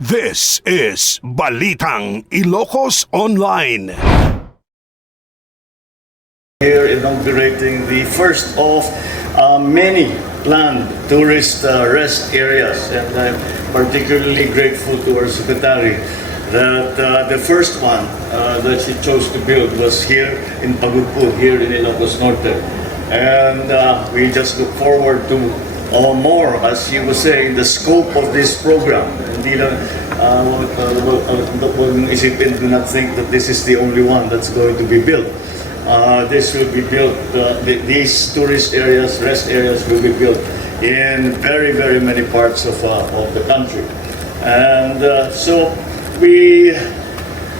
This is Balitang Ilocos Online. Here inaugurating the first of many planned tourist rest areas, and I'm particularly grateful to our secretary that the first one that she chose to build was here in Pagudpud, here in Ilocos Norte. And we just look forward to more, as she was saying, the scope of this program. Hindi lang, isipin, do not think that this is the only one that's going to be built. This will be built, these tourist areas, rest areas will be built in very, very many parts of the country. And so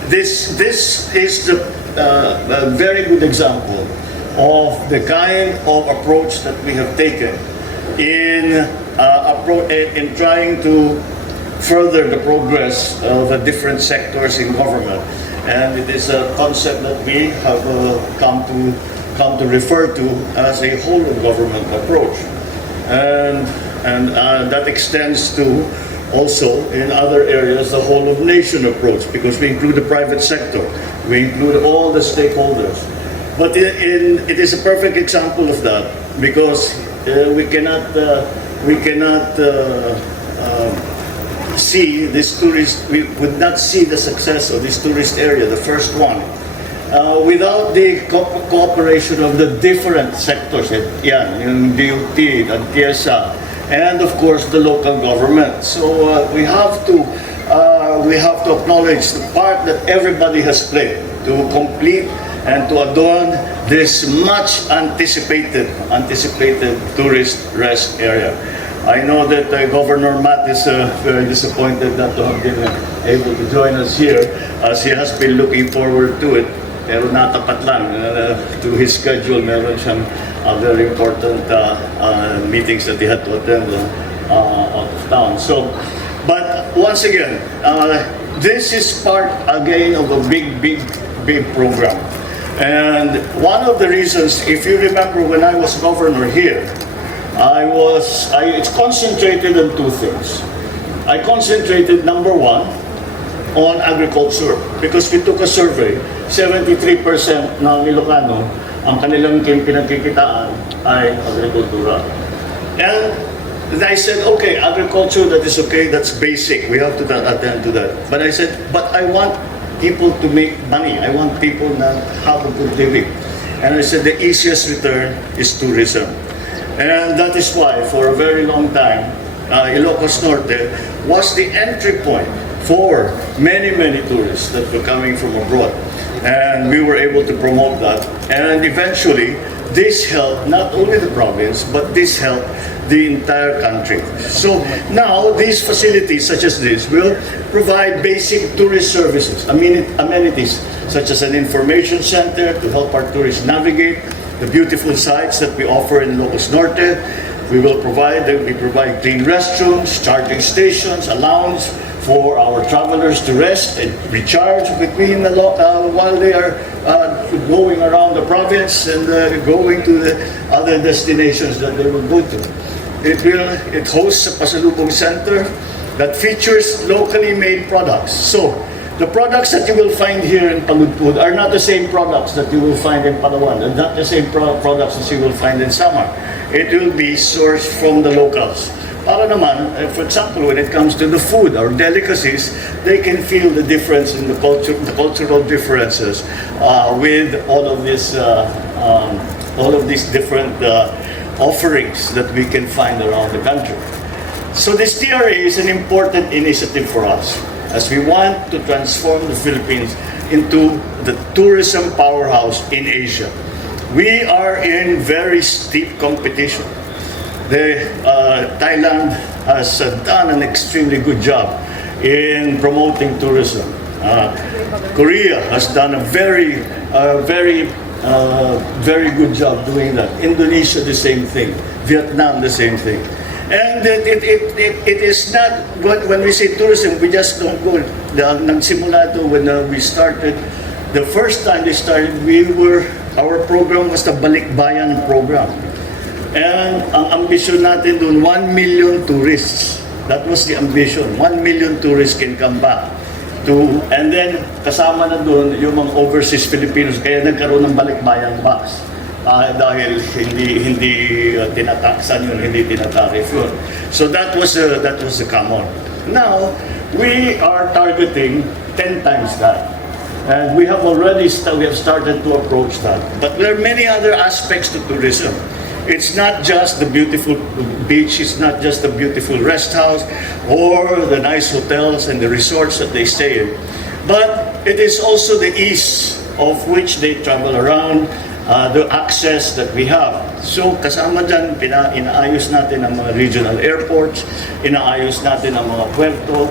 this is a very good example of the kind of approach that we have taken in trying to further the progress of the different sectors in government. And it is a concept that we have come to refer to as a whole of government approach. And that extends to also in other areas the whole of nation approach, because we include the private sector, we include all the stakeholders. But it is a perfect example of that, because we cannot see this tourist. We would not see the success of this tourist area, the first one, without the cooperation of the different sectors. Yan, yung DOT, ang TSA, and of course the local government. So we have to acknowledge the part that everybody has played to complete and to adorn this much anticipated tourist rest area. I know that Governor Matt is very disappointed not to have been able to join us here, as he has been looking forward to it. Pero natapat lang to his schedule. Meron siyang very important meetings that he had to attend out of town. So, but once again, this is part again of a big program. And one of the reasons, if you remember when I was governor here, it's concentrated on two things. I concentrated, number one, on agriculture, because we took a survey. 73% ng Ilocano, ang kanilang pinagkikitaan ay agrikultura. And I said, okay, agriculture, that is okay, that's basic, we have to attend to that. But I said, but I want people to make money. I want people to have a good living. And I said the easiest return is tourism. And that is why for a very long time, Ilocos Norte was the entry point for many tourists that were coming from abroad. And we were able to promote that. And eventually, this helped not only the province, but this helped the entire country. So now these facilities such as this will provide basic tourist services, amenities such as an information center to help our tourists navigate the beautiful sites that we offer in Ilocos Norte. We provide clean restrooms, charging stations, a lounge for our travelers to rest and recharge between while they are going around the province and going to the other destinations that they will go to. It hosts a pasalubong center that features locally made products. So the products that you will find here in Pagudpud are not the same products that you will find in Palawan, and not the same products that you will find in Samar. It will be sourced from the locals. Para naman, for example, when it comes to the food or delicacies, they can feel the difference in the cultural differences with all of these different offerings that we can find around the country. So this TRA is an important initiative for us, as we want to transform the Philippines into the tourism powerhouse in Asia. We are in very steep competition. Thailand has done an extremely good job in promoting tourism. Korea has done a very good job doing that. Indonesia, the same thing. Vietnam, the same thing. And it is not, when we say tourism, we just don't go. Nagsimula to when we started, the first time they started, our program was the Balikbayan program. And ang ambisyon natin doon, 1 million tourists That was the ambition. 1 million tourists can come back. And then, kasama na doon yung mga overseas Filipinos, kaya nagkaroon ng balikbayang box. Dahil hindi tinataksan yun, hindi tinatarif yun. So that was the common. Now, we are targeting 10 times that. And we have started to approach that. But there are many other aspects to tourism. It's not just the beautiful beach, it's not just the beautiful rest house or the nice hotels and the resorts that they stay in. But it is also the ease of which they travel around, the access that we have. So kasama dyan, inaayos natin ang mga regional airports, inaayos natin ang mga puerto,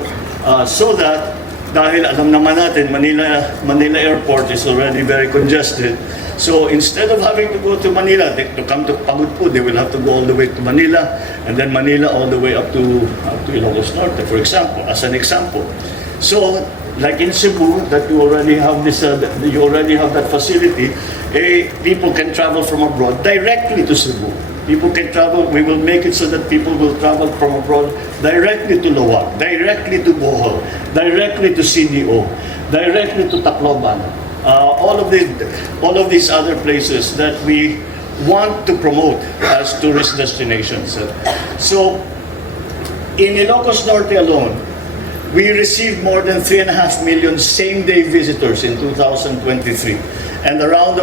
so that dahil alam naman natin, Manila Airport is already very congested. So instead of having to go to Manila, to come to Pagudpud, they will have to go all the way to Manila, and then Manila all the way up to Ilocos Norte, for example, as an example. So, like in Cebu, that you already have that facility, people can travel from abroad directly to Cebu. People can travel, we will make it so that people will travel from abroad directly to Loa, directly to Bohol, directly to CDO, directly to Tacloban. All of these other places that we want to promote as tourist destinations. So, in Ilocos Norte alone, we received more than 3.5 million same-day visitors in 2023, and around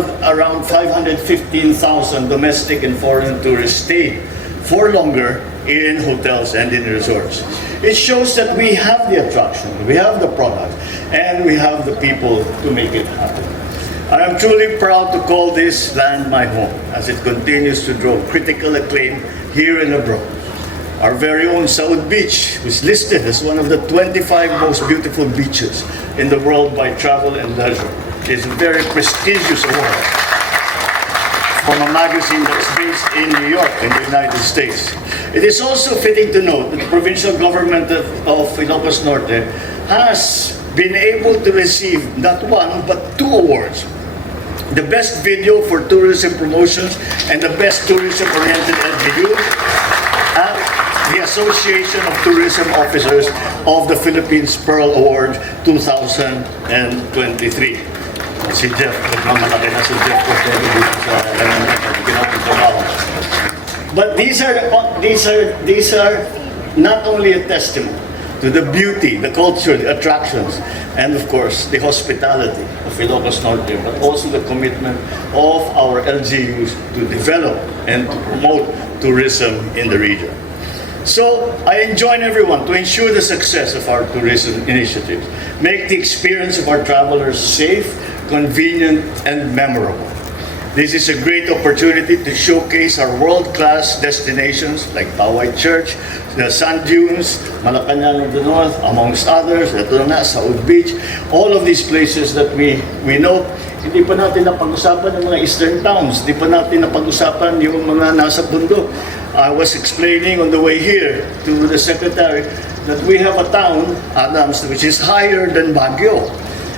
515,000 domestic and foreign tourists stayed for longer in hotels and in resorts. It shows that we have the attraction, we have the product, and we have the people to make it happen. I am truly proud to call this land my home, as it continues to draw critical acclaim here and abroad. Our very own South Beach was listed as one of the 25 most beautiful beaches in the world by Travel and Leisure. It's a very prestigious award from a magazine that's based in New York in the United States. It is also fitting to note that the provincial government of Ilocos Norte has been able to receive not one but 2 awards. The best video for tourism promotions and the best tourism-oriented LGU at the Association of Tourism Officers of the Philippines Pearl Award 2023. Si Jeff, nagmamalaki na si Jeff But these are not only a testament to the beauty, the culture, the attractions, and of course, the hospitality of Ilocos Norte, but also the commitment of our LGUs to develop and to promote tourism in the region. So, I enjoin everyone to ensure the success of our tourism initiatives. Make the experience of our travelers safe, convenient, and memorable. This is a great opportunity to showcase our world-class destinations like Taway Church, the Sand Dunes, Malacanang of the North, amongst others, ito na, South Beach, all of these places that we know. Hindi pa natin napag-usapan yung mga eastern towns, hindi pa natin napag-usapan yung mga nasa bundok. I was explaining on the way here to the Secretary that we have a town, Adams, which is higher than Baguio.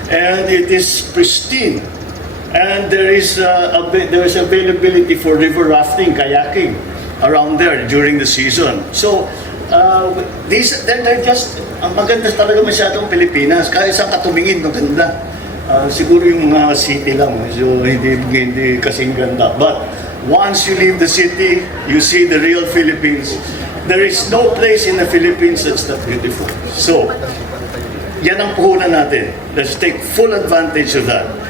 And it is pristine. And there is availability for river rafting, kayaking around there during the season. So, they're just, maganda talaga masyadong Pilipinas. Kahit saan katumingin, maganda. Siguro yung mga city lang, so hindi kasing ganda. But once you leave the city, you see the real Philippines. There is no place in the Philippines that's that beautiful. So, yan ang puhunan natin. Let's take full advantage of that.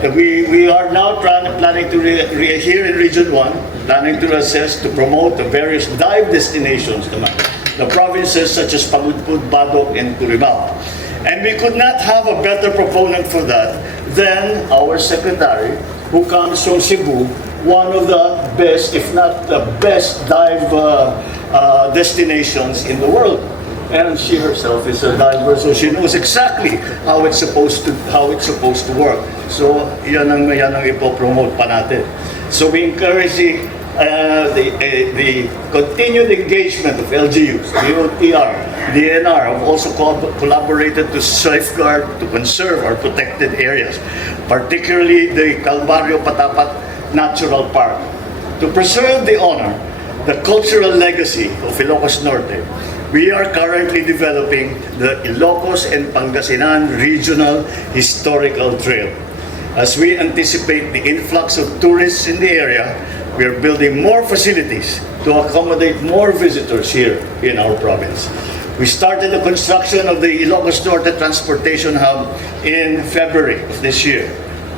We are now planning to, here in Region 1, planning to assess, to promote the various dive destinations naman. The provinces such as Pagudpud, Badok, and Curibao. And we could not have a better proponent for that than our Secretary, who comes from Cebu, one of the best, if not the best dive destinations in the world. And she herself is a diver, so she knows exactly how it's supposed to work. So, yan ang ipopromote pa natin. So, we encourage the continued engagement of LGUs, DOTR, DNR have also collaborated to safeguard, to conserve our protected areas, particularly the Calvario Patapat Natural Park. To preserve the honor, the cultural legacy of Ilocos Norte, We are currently developing the Ilocos and Pangasinan Regional Historical Trail. As we anticipate the influx of tourists in the area, we are building more facilities to accommodate more visitors here in our province. We started the construction of the Ilocos Norte Transportation Hub in February of this year.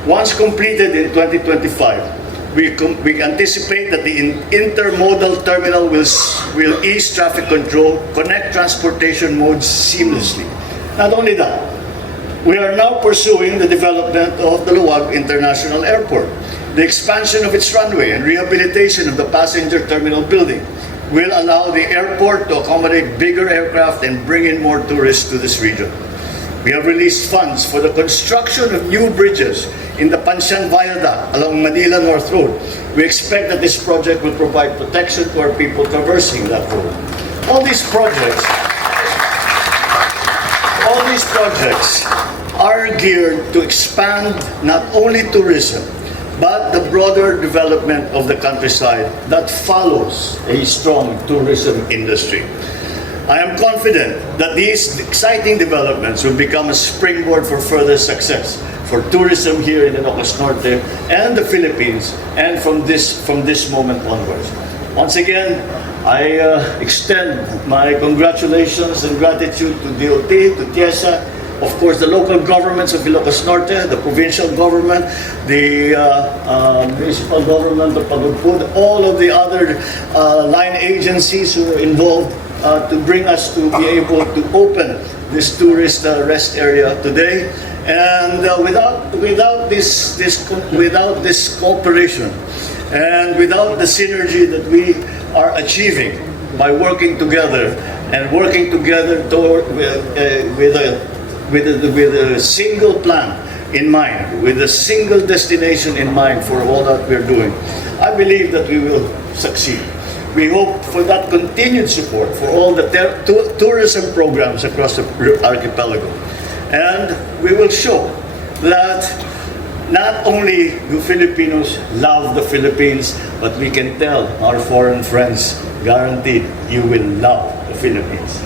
Once completed in 2025, we anticipate that the intermodal terminal will ease traffic control, connect transportation modes seamlessly. Not only that, we are now pursuing the development of the Luwag International Airport. The expansion of its runway and rehabilitation of the passenger terminal building will allow the airport to accommodate bigger aircraft and bring in more tourists to this region. We have released funds for the construction of new bridges in the Pansian Viaduct along Manila North Road. We expect that this project will provide protection to our people traversing that road. All these projects are geared to expand not only tourism, but the broader development of the countryside that follows a strong tourism industry. I am confident that these exciting developments will become a springboard for further success for tourism here in Ilocos Norte and the Philippines, and from this moment onwards. Once again, I extend my congratulations and gratitude to DOT, to TIESA, of course the local governments of Ilocos Norte, the provincial government, the municipal government of Pagudpud, all of the other line agencies who are involved to bring us to be able to open this tourist rest area today. And without this cooperation and without the synergy that we are achieving by working together and working together with a single plan in mind, with a single destination in mind for all that we're doing, I believe that we will succeed. We hope for that continued support for all the tourism programs across the archipelago. And we will show that not only do Filipinos love the Philippines, but we can tell our foreign friends, guaranteed, you will love the Philippines.